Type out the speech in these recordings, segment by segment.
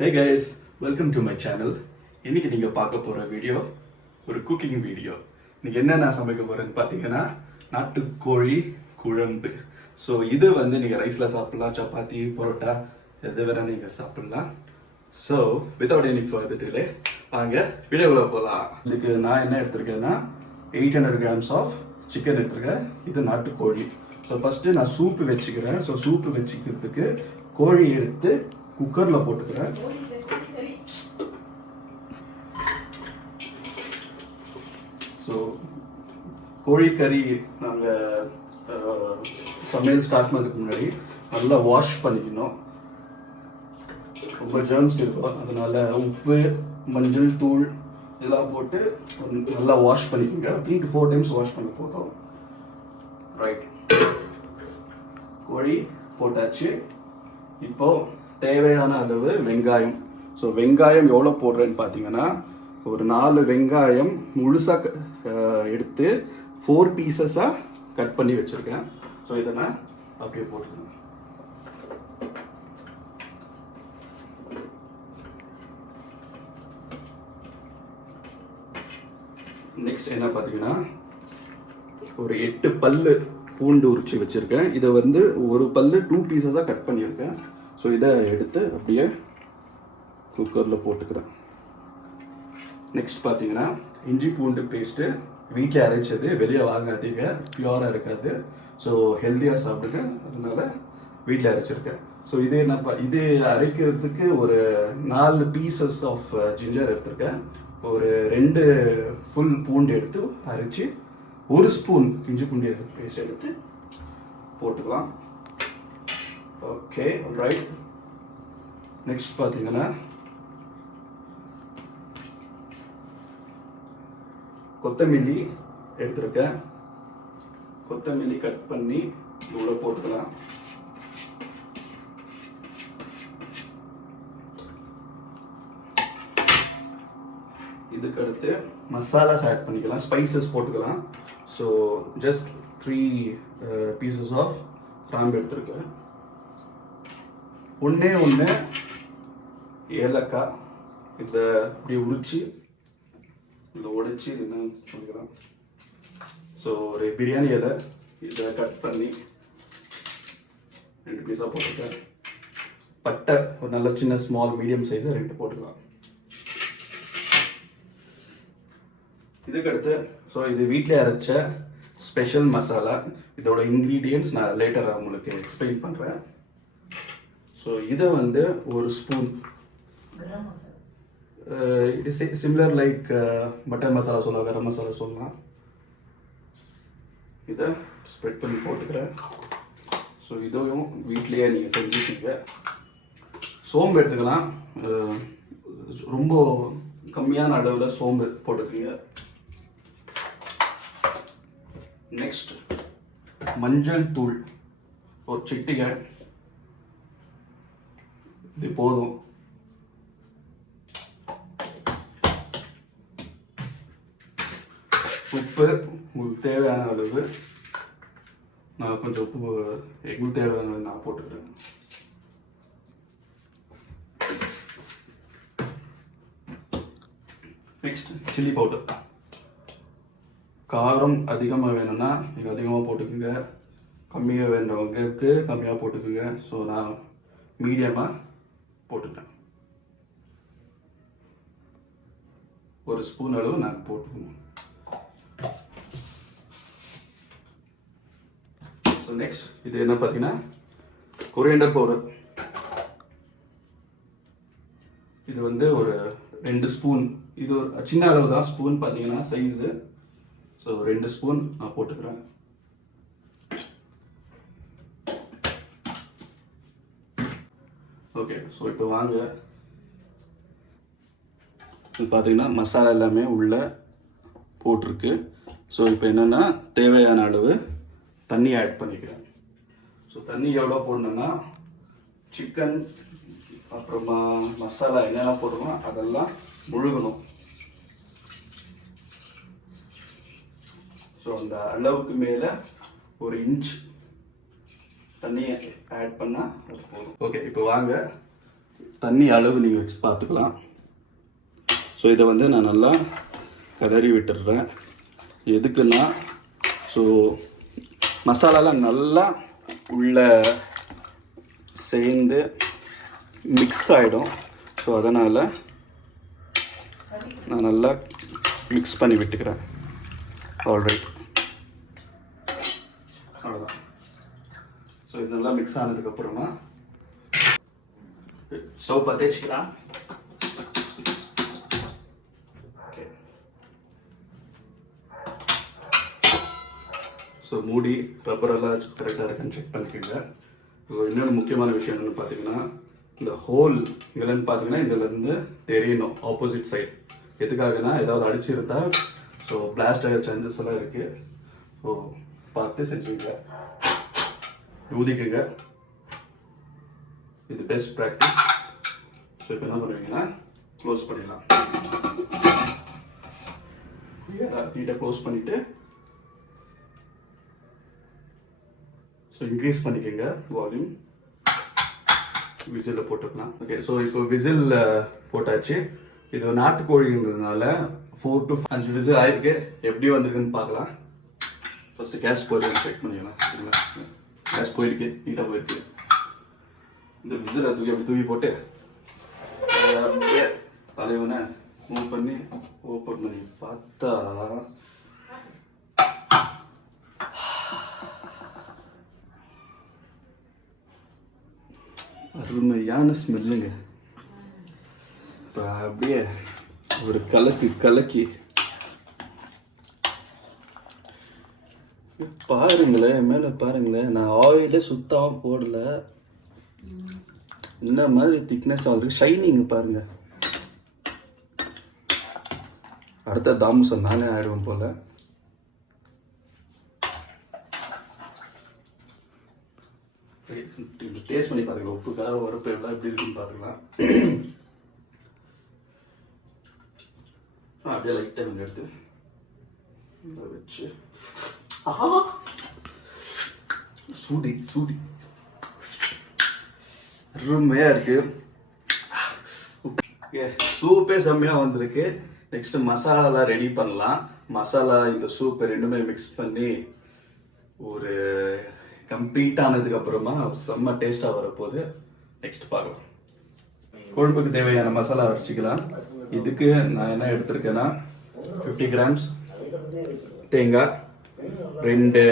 Hey guys, welcome to my channel. இன்னைக்கு நீங்க பார்க்க போற வீடியோ ஒரு குக்கிங் வீடியோ. நீங்க என்னென்ன சமைக்க போறேன்னு பார்த்தீங்கன்னா நாட்டுக்கோழி குழம்பு. ஸோ இது வந்து நீங்க ரைஸ்ல சாப்பிடலாம், சப்பாத்தி, பரோட்டா எது வேணா நீங்க சாப்பிடலாம். So without any further delay வாங்க வீடியோக்குள்ள போகலாம். இதுக்கு நான் என்ன எடுத்திருக்கேன்னா 800 grams ஆஃப் சிக்கன் எடுத்திருக்கேன். இது நாட்டுக்கோழி. ஸோ ஃபர்ஸ்ட் நான் சூப்பு வச்சுக்கிறேன். ஸோ சூப்பு வச்சுக்கிறதுக்கு கோழி எடுத்து குக்கரில் போட்டுக்கிறேன். ஸோ கோழிக்கறி நாங்கள் சமையல் ஸ்டார்ட் பண்ணுறதுக்கு முன்னாடி நல்லா வாஷ் பண்ணிக்கணும். ரொம்ப ஜெர்ம்ஸ் இருக்கும், அதனால உப்பு, மஞ்சள் தூள் இதெல்லாம் போட்டு நல்லா வாஷ் பண்ணிக்கோங்க. 3 to 4 times வாஷ் பண்ண போதும். ரைட், கோழி போட்டாச்சு. இப்போ தேவையான அளவு வெங்காயம். ஸோ வெங்காயம் எவ்வளோ போடுறேன்னு பார்த்தீங்கன்னா ஒரு 4 வெங்காயம் முழுசாக எடுத்து 4 பீசஸாக கட் பண்ணி வச்சுருக்கேன். ஸோ இதை நான் அப்படியே போட்டுக்கணும். நெக்ஸ்ட் என்ன பார்த்தீங்கன்னா ஒரு 8 பல்லு பூண்டு உரிச்சு வச்சுருக்கேன். இதை வந்து ஒரு பல்லு 2 பீசஸாக கட் பண்ணியிருக்கேன். ஸோ இதை எடுத்து அப்படியே குக்கரில் போட்டுக்கிறேன். நெக்ஸ்ட் பார்த்தீங்கன்னா இஞ்சி பூண்டு பேஸ்ட்டு வீட்டில் அரைச்சது, வெளியே வாங்காதீங்க, பியூராக இருக்காது. ஸோ ஹெல்த்தியாக சாப்பிடுங்க, அதனால வீட்டில் அரைச்சிருக்கேன். ஸோ இது என்ன இது அரைக்கிறதுக்கு ஒரு 4 பீசஸ் ஆஃப் ஜிஞ்சர் எடுத்திருக்கேன். ஒரு 2 ஃபுல் பூண்டு எடுத்து அரைச்சி 1 ஸ்பூன் இஞ்சி பூண்டு பேஸ்ட் எடுத்து போட்டுக்கலாம். Okay, right. நெக்ஸ்ட் பார்த்தீங்கன்னா கொத்தமல்லி எடுத்திருக்கேன். கொத்தமல்லி கட் பண்ணி இவ்வளோ போட்டுக்கலாம். இதுக்கு அடுத்து மசாலாஸ் ஆட் பண்ணிக்கலாம், ஸ்பைசஸ் போட்டுக்கலாம். ஸோ ஜஸ்ட் 3 பீசஸ் ஆஃப் கிராம்பு எடுத்திருக்கேன். ஒன்று ஏலக்காய், இதை இப்படி உரிச்சு இல்லை உடைச்சி என்ன சொல்லிக்கலாம். ஸோ ஒரு பிரியாணி இலை, இதை கட் பண்ணி 2 பீஸாக போட்டுருக்கேன். பட்டை ஒரு நல்ல சின்ன ஸ்மால் மீடியம் சைஸை 2 போட்டுக்கலாம். இதுக்கடுத்து ஸோ இது வீட்டில் அரைச்ச ஸ்பெஷல் மசாலா. இதோட இன்க்ரீடியன்ட்ஸ் நான் லேட்டர் உங்களுக்கு எக்ஸ்பிளைன் பண்ணுறேன். ஸோ இதை வந்து 1 spoon, it is similar like butter masala சொல்லலாம், கரம் மசாலா சொல்லலாம். இதை ஸ்ப்ரெட் பண்ணி போட்டுக்கிறேன். ஸோ இதையும் வீட்லேயே நீங்கள் செஞ்சுக்கீங்க. சோம்பு எடுத்துக்கலாம், ரொம்ப கம்மியான அளவில் சோம்பு போட்டுக்கோங்க. நெக்ஸ்ட் மஞ்சள் தூள் ஒரு சிட்டிகை, இது போதும். உப்பு உங்களுக்கு தேவையான அளவு, நான் கொஞ்சம் உப்பு எங்களுக்கு தேவையான அளவு நான் போட்டுக்கிறேன். Next chilli powder. காரம் அதிகமாக வேணும்னா நீங்கள் அதிகமாக போட்டுக்கோங்க, கம்மியாக வேண்டவங்களுக்கு கம்மியாக போட்டுக்கோங்க. ஸோ நான் மீடியமாக போட்டுட்டேன். 1 ஸ்பூன் அளவு நான் போட்டுக்கணும். ஸோ நெக்ஸ்ட் இது என்ன பார்த்தீங்கன்னா கொரியாண்டர் பவுடர். இது வந்து ஒரு 2 ஸ்பூன். இது ஒரு சின்ன அளவு தான், ஸ்பூன் பார்த்தீங்கன்னா சைஸு. ஸோ 2 ஸ்பூன் நான் போட்டுக்கிறேன். ஓகே, ஸோ இப்போ வாங்க, இது பார்த்தீங்கன்னா மசாலா எல்லாமே உள்ளே போட்டிருக்கு. ஸோ இப்போ என்னென்னா தேவையான அளவு தண்ணி ஆட் பண்ணிக்கிறேன். ஸோ தண்ணி எவ்வளோ போடணுன்னா சிக்கன் அப்புறமா மசாலா என்னென்ன போடுறோம் அதெல்லாம் முழுகணும். ஸோ அந்த அளவுக்கு மேலே 1 இன்ச் தண்ணியை ஆட் பண்ணால் அது போதும். ஓகே, இப்போ வாங்க தண்ணி அளவு நீங்கள் வச்சு பார்த்துக்கலாம். ஸோ இதை வந்து நான் நல்லா கதறி விட்டுடுறேன். எதுக்குன்னா ஸோ மசாலாலாம் நல்லா உள்ள சேர்ந்து மிக்ஸ் ஆகிடும். ஸோ அதனால் நான் நல்லா மிக்ஸ் பண்ணி விட்டுக்கிறேன். ஆல்ரைட், அவ்வளோதான். ஸோ இது நல்லா மிக்ஸ் ஆனதுக்கப்புறமா ஸ்டவ் பற்ற வச்சுக்கலாம். ஓகே, ஸோ மூடி ரப்பரெல்லாம் கரெக்டாக இருக்கான்னு செக் பண்ணிக்கோங்க. ஸோ இன்னொரு முக்கியமான விஷயம் என்னென்னு பார்த்தீங்கன்னா, இந்த ஹோல் இல்லைன்னு பார்த்தீங்கன்னா இதிலேருந்து தெரியணும் ஆப்போசிட் சைட். எதுக்காகனா ஏதாவது அடிச்சிருந்தா ஸோ பிளாஸ்ட் ஆகிற சான்சஸ் எல்லாம் இருக்குது. ஸோ பார்த்து செஞ்சுங்க, ஊதிக்குங்க. இது பெஸ்ட் ப்ராக்டிஸ். ஸோ இப்போ என்ன பண்ணுவீங்கன்னா க்ளோஸ் பண்ணிடலாம். நீட்டாக க்ளோஸ் பண்ணிவிட்டு ஸோ இன்க்ரீஸ் பண்ணிக்கோங்க வால்யூம். விசிலில் போட்டுக்கலாம். ஓகே, ஸோ இப்போ விசில் போட்டாச்சு. இது நாட்டுக்கோழின்றதுனால 4 to 5 விசில் ஆயிருக்கு. எப்படி வந்திருக்குன்னு பார்க்கலாம். ஃபஸ்ட்டு கேஸ் போயிருக்கு செக் பண்ணிக்கலாம். சரிங்களா, கேஸ் போயிருக்கு, நீட்டாக போயிருக்கு. இந்த விசிலை தூக்கி போட்டு அப்படியே தலைவனை மூவ் பண்ணி ஓப்பன் பண்ணி பார்த்தா அருமையான ஸ்மெல்லுங்க. இப்போ அப்படியே ஒரு கலக்கி பாருங்களேன், மேலே பாருங்களேன். நான் ஆயிலே சுத்தமாக போடல. இந்த மாதிரி திக்னஸ் ஆகுது. ஷைனிங் பாருங்க. அடுத்த தாமசம் நானே ஆயிடுவேன் போல. டேஸ்ட் பண்ணி பாருங்க, உப்புக்காக உரப்பு எல்லாம் எப்படி இருக்குன்னு பார்த்துக்கலாம். அப்படியே லைட்டாக கொஞ்சம் எடுத்து வச்சு சூடி அருமையாக இருக்கு. சூப்பே செம்மையாக வந்திருக்கு. நெக்ஸ்ட் மசாலா ரெடி பண்ணலாம். மசாலா இந்த சூப் ரெண்டுமே மிக்ஸ் பண்ணி ஒரு கம்ப்ளீட் ஆனதுக்கு அப்புறமா செம்ம டேஸ்டாக வரப்போகுது. நெக்ஸ்ட் பார்க்கலாம். குழம்புக்கு தேவையான மசாலா அரைச்சிக்கலாம். இதுக்கு நான் என்ன எடுத்திருக்கேன்னா 50 grams தேங்காய், 2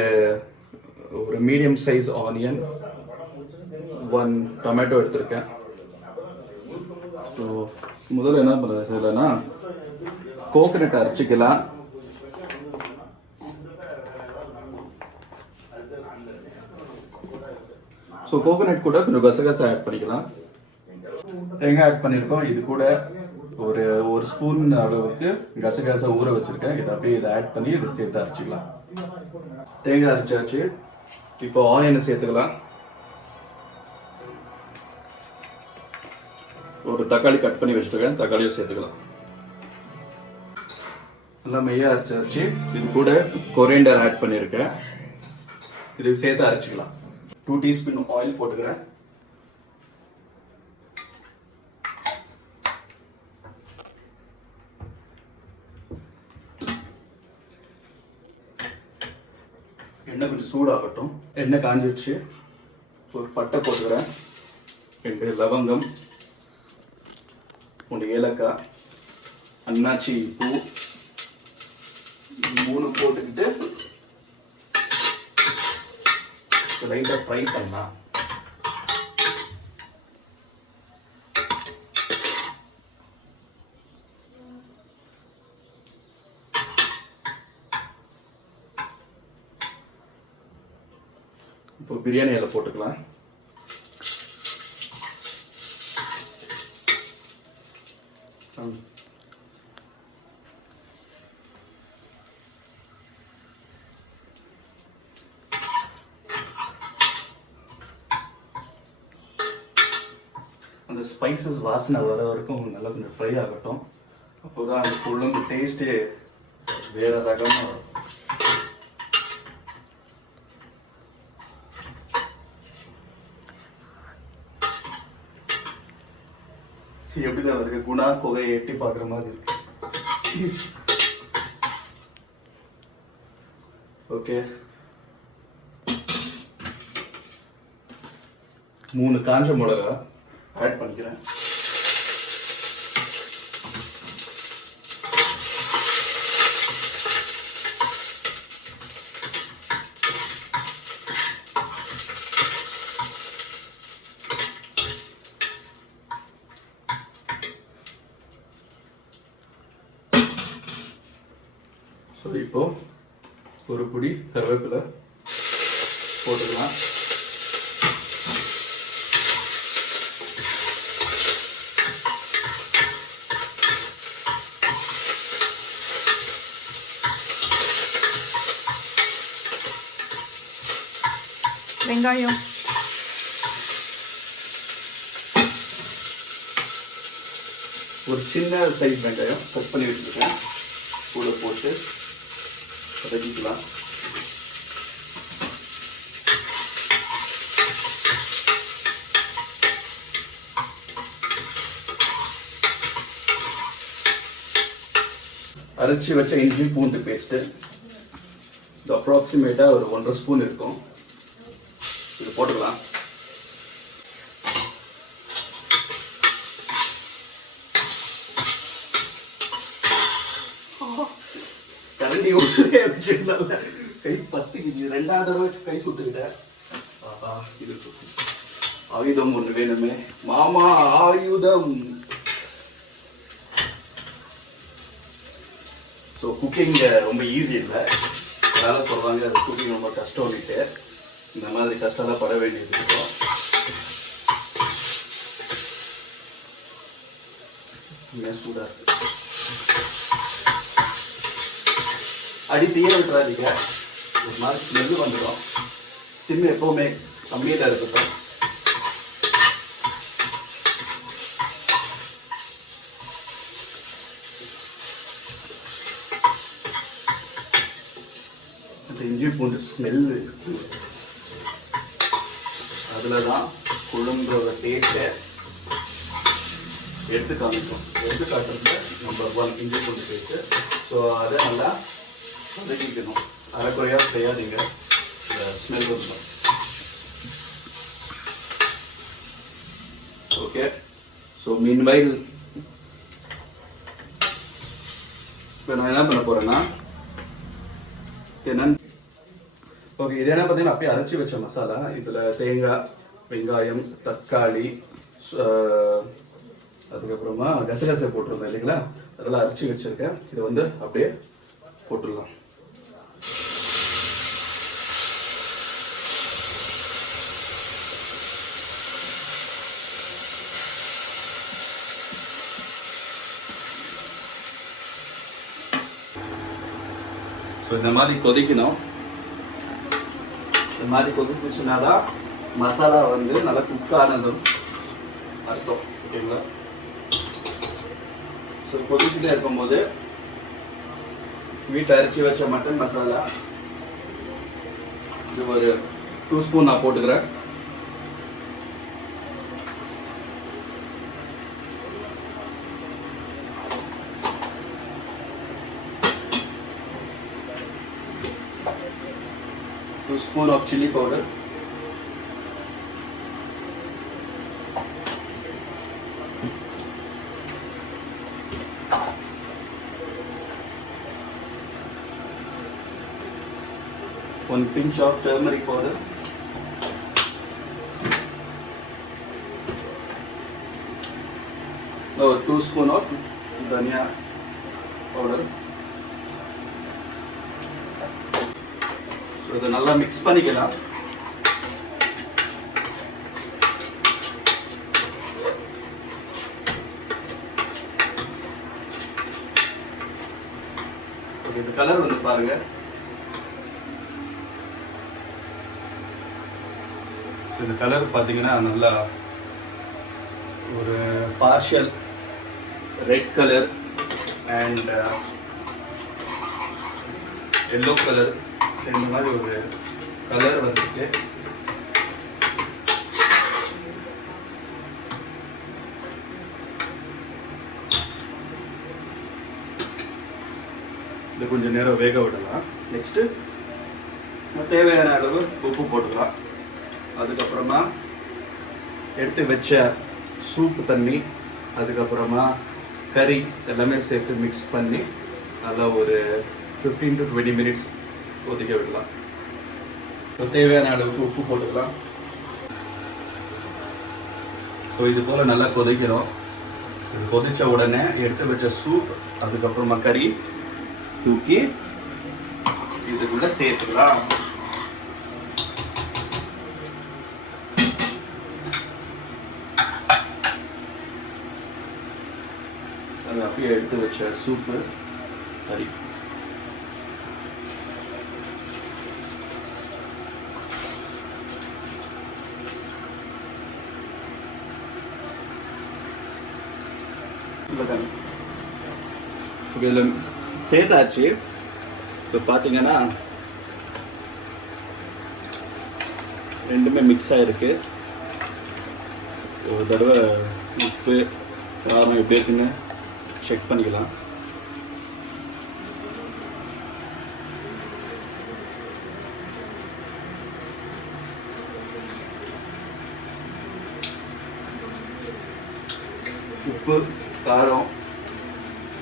ஒரு மீடியம் சைஸ் ஆனியன், 1 டொமேட்டோ எடுத்திருக்கேன். ஸோ முதல்ல என்ன பண்ணுறது செய்யலைன்னா கோகனட் அரைச்சிக்கலாம். ஸோ கோகனட் கூட கொஞ்சம் கசகசா ஆட் பண்ணிக்கலாம். தேங்காய் ஆட் பண்ணியிருக்கோம். இது கூட ஒரு ஸ்பூன் அளவுக்கு கசகசா ஊற வச்சிருக்கேன். இதை அப்படியே இதை ஆட் பண்ணி இதை சேர்த்து அரைச்சிக்கலாம். தேங்காய் அரைச்சாச்சு. இப்போ ஆனியனை சேர்த்துக்கலாம். ஒரு தக்காளி கட் பண்ணி வச்சுருக்கேன், தக்காளியும் சேர்த்துக்கலாம். நல்லா மெய்யா அரைச்சாச்சு. இது கூட கொரியண்டர் ஆட் பண்ணியிருக்கேன். இது சேர்த்து அரைச்சிக்கலாம். 2 டீஸ்பூன் ஆயில் போட்டுக்கிறேன். எண்ணெய் கொஞ்சம் சூடாகட்டும். எண்ணெய் காஞ்சிடுச்சு. ஒரு பட்டை போட்டுக்கிறேன், 2 லவங்கம், 3 ஏலக்காய், அன்னாச்சி பூ 3 போட்டுக்கிட்டு லைட்டாக ஃப்ரை பண்ணலாம். இப்போ பிரியாணி இலை போட்டுக்கலாம். அந்த ஸ்பைசஸ் வாசனை வர வரைக்கும் நல்லா கொஞ்சம் ஃப்ரை ஆகட்டும். அப்போதான் அந்த குழம்பு டேஸ்ட்டே வேற ரகமாக வரும். எப்படிதான் இருக்கு, குணா குகையை எட்டி பார்க்குற மாதிரி இருக்கு. ஓகே, 3 காஞ்ச மிளகா ஆட் பண்ணிக்கிறேன். ஸோ இப்போ ஒரு பொடி கருவேப்பிலை போட்டுக்கலாம். வெங்காயம், ஒரு சின்ன சைஸ் வெங்காயம் கட் பண்ணி வச்சுருக்கேன், கூட போட்டு வதக்கிக்கலாம். அரைச்சி வச்ச இஞ்சி பூண்டு பேஸ்ட்டு, இது அப்ராக்சிமேட்டாக ஒரு 1.5 ஸ்பூன் இருக்கும். இது போட்டுக்கலாம். கரண்டி ஒரே வச்சுருந்தால கை பத்திக்கிச்சு, 2வது தடவை கை சுட்டுக்கிட்டேன். இது ஆயுதம் ஒன்று வேணுமே மாமா, ஆயுதம். ஸோ குக்கிங் ரொம்ப ஈஸி இல்லை, அதனால சொல்கிறாங்க அது குக்கிங் ரொம்ப கஷ்டம்னுட்டு. இந்த மாதிரி கஷ்டம்லாம் பட வேண்டியது இருக்கும். சூடாக இருக்கு. அடி தீய விட்டுறாதீங்க, ஒரு மாதிரி ஸ்மெல்லு வந்துடும். சிம் எப்போவுமே கம்மியில் இருக்கட்டும். அந்த இஞ்சி பூண்டு ஸ்மெல்லு அதில் தான் குழம்போட டேஸ்ட்டை எடுத்து காமிக்கும். எடுத்து காட்டுறதுல நம்பர் 1 இஞ்சி பூண்டு பேஸ்ட்டு. ஸோ அதை நல்லா வதக்கிக்கணும். அரைக்குறையாக செய்யாதீங்க, இந்த ஸ்மெல் வந்துடும். ஓகே, ஸோ மீன்வைல் இப்போ நான் என்ன பண்ண போகிறேன்னா, ஓகே, இது என்ன பார்த்தீங்கன்னா அப்படியே அரைச்சி வச்ச மசாலா. இதில் தேங்காய், வெங்காயம், தக்காளி, அதுக்கப்புறமா கசகசை போட்டிருந்தேன் இல்லைங்களா, அதெல்லாம் அரைச்சி வச்சுருக்கேன். இதை வந்து அப்படியே போட்டுடலாம். ஸோ இந்த மாதிரி கொதிக்கணும். இந்த மாதிரி கொதிச்சுன்னா தான் மசாலா வந்து நல்லா குக் ஆனதும் அர்த்தம், ஓகேங்களா? ஸோ கொதிச்சுட்டே இருக்கும்போது வீட்டில் அரைச்சி வச்ச மட்டன் மசாலா இது ஒரு 2 ஸ்பூன் நான் போட்டுக்கிறேன். Two spoon of chili powder. One pinch of turmeric powder. Now 2 spoon of dhania powder. So இதை நல்லா மிக்ஸ் பண்ணிக்கலாம். ஓகே, இந்த கலர் வந்து பாருங்க. இந்த கலர் பார்த்தீங்கன்னா நல்லா ஒரு partial red colour and yellow colour இந்த மாதிரி ஒரு கலர் வந்துருக்கு. இதை கொஞ்சம் நேரம் வேக விடலாம். நெக்ஸ்ட்டு தேவையான அளவு உப்பு போட்டுக்கலாம். அதுக்கப்புறமா எடுத்து வச்ச சூப்பு தண்ணி, அதுக்கப்புறமா கறி எல்லாமே சேர்த்து மிக்ஸ் பண்ணி நல்லா ஒரு 15 to 20 minutes கொதிக்க விடலாம். தேவையான அளவுக்கு உப்பு போட்டுக்கலாம். ஸோ இது போல் நல்லா கொதிக்கிறோம். இது கொதிச்ச உடனே எடுத்து வச்ச சூப், அதுக்கப்புறமா கறி தூக்கி இதுக்குள்ள சேர்த்துக்கலாம். அது அப்படியே எடுத்து வச்ச சூப்பு கறி இதில் சேர்த்தாச்சு. இப்போ பார்த்தீங்கன்னா ரெண்டுமே மிக்ஸ் ஆகிருக்கு. ஒரு தடவை உப்பு காரம் எப்படி இருக்குன்னு செக் பண்ணிக்கலாம். உப்பு காரம்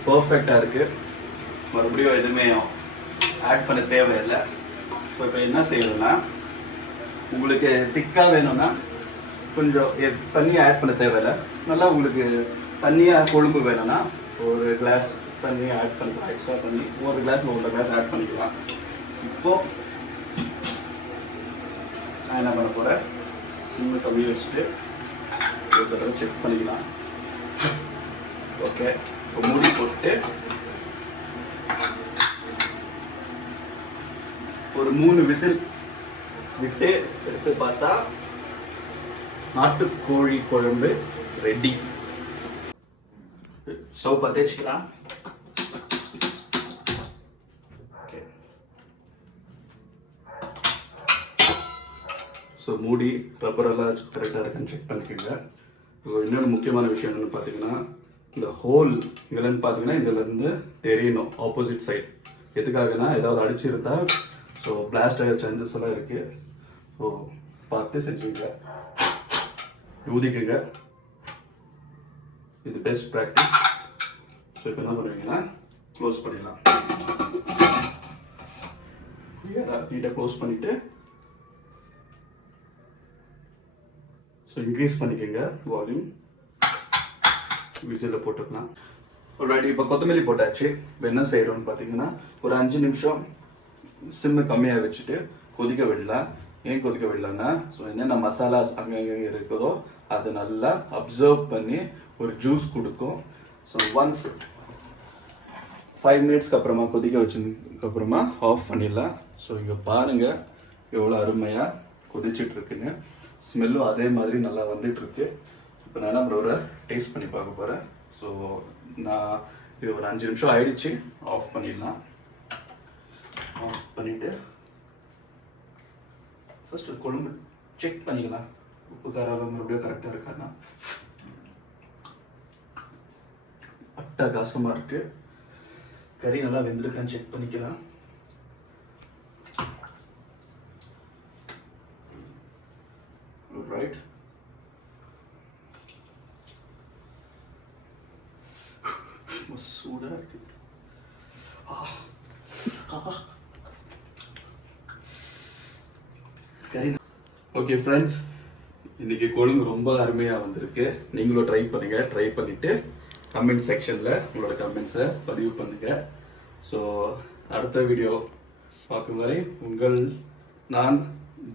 பர்ஃபெக்டாக இருக்குது. மறுபடியும் எதுவுமே ஆட் பண்ண தேவையில்லை. ஸோ இப்போ என்ன செய்யணும்னா, உங்களுக்கு திக்காக வேணும்னா கொஞ்சம் தண்ணியை ஆட் பண்ண தேவையில்லை. நல்லா உங்களுக்கு தண்ணியாக கொழும்பு வேணும்னா ஒரு கிளாஸ் தண்ணியை ஆட் பண்ணிக்கலாம். எக்ஸ்ட்ரா தண்ணி ஒரு கிளாஸ் 1 கிளாஸ் ஆட் பண்ணிக்கலாம். இப்போது நான் என்ன பண்ண போகிறேன், சிம்மு கம்மி வச்சுட்டு ஒரு தடவை செக் பண்ணிக்கலாம். ஓகே, இப்போ மூடி போட்டு ஒரு 3 விசில் விட்டு எடுத்து பார்த்தா நாட்டுக்கோழி குழம்பு ரெடி. ஸ்டவ் பற்ற வச்சுக்கலாம். ஓகே, ஸோ மூடி ரப்பரெல்லாம் கரெக்டாக இருக்கான்னு செக் பண்ணிக்கோங்க. ஸோ இன்னொன்று முக்கியமான விஷயம் என்னென்னு பார்த்தீங்கன்னா, இந்த ஹோல் இங்கேருந்து பார்த்தீங்கன்னா இதிலேருந்து தெரியணும் ஆப்போசிட் சைட். எதுக்காகனா ஏதாவது அடிச்சிருந்தா ஸோ பிளாஸ்ட் ஆகிற சான்சஸ் எல்லாம் இருக்குது. ஸோ பார்த்து செஞ்சுங்க, ஊதிக்குங்க. இது பெஸ்ட் ப்ராக்டிஸ். ஸோ இப்போ என்ன பண்ணுவீங்கன்னா க்ளோஸ் பண்ணிடலாம். நீட்டாக க்ளோஸ் பண்ணிவிட்டு ஸோ இன்க்ரீஸ் பண்ணிக்கோங்க வால்யூம். விசிலில் போட்டுக்கலாம். ஆல்ரெடி இப்போ கொத்தமல்லி போட்டாச்சு. இப்போ என்ன செய்கிறோம்னு பார்த்தீங்கன்னா, ஒரு 5 நிமிஷம் சிம்மு கம்மியாக வச்சுட்டு கொதிக்க விடலாம். ஏன் கொதிக்க விடலான்னா, ஸோ என்னென்ன மசாலாஸ் அங்கங்கே இருக்குதோ அதை நல்லா அப்சர்வ் பண்ணி ஒரு ஜூஸ் கொடுக்கும். ஸோ ஒன்ஸ் 5 மினிட்ஸ்க்கு அப்புறமா கொதிக்க வச்சதுக்கப்புறமா ஆஃப் பண்ணிடலாம். ஸோ இங்கே பாருங்கள் எவ்வளோ அருமையாக கொதிச்சிட்ருக்குன்னு. ஸ்மெல்லும் அதே மாதிரி நல்லா வந்துட்டுருக்கு. இப்போ நான் என்ன ஒரு டேஸ்ட் பண்ணி பார்க்க போகிறேன். ஸோ நான் இது ஒரு 5 நிமிஷம் ஆயிடுச்சு. ஆஃப் பண்ணிடலாம். ஆஃப் பண்ணிவிட்டு ஃபஸ்ட்டு குழம்பு செக் பண்ணிக்கலாம். உப்பு காரம் மறுபடியும் கரெக்டாக இருக்கான்னா. அட்டகாசமாக இருக்குது. கறி நல்லா வெந்திருக்கான்னு செக் பண்ணிக்கலாம். ரைட், சூடாக இருக்கு. ஓகே ஃப்ரெண்ட்ஸ், இன்னைக்கு குழம்பு ரொம்ப அருமையாக வந்திருக்கு. நீங்களும் ட்ரை பண்ணுங்க. ட்ரை பண்ணிட்டு கமெண்ட் செக்ஷனில் உங்களோட கமெண்ட்ஸை பதிவு பண்ணுங்க. ஸோ அடுத்த வீடியோ பார்க்கும் வரை நான்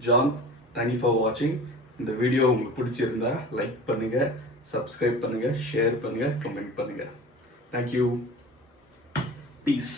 ஜான். தேங்க்யூ ஃபார் வாட்சிங். இந்த வீடியோ உங்களுக்கு பிடிச்சிருந்தா லைக் பண்ணுங்க, சப்ஸ்கிரைப் பண்ணுங்க, ஷேர் பண்ணுங்க, கமெண்ட் பண்ணுங்க. Thank you. Peace.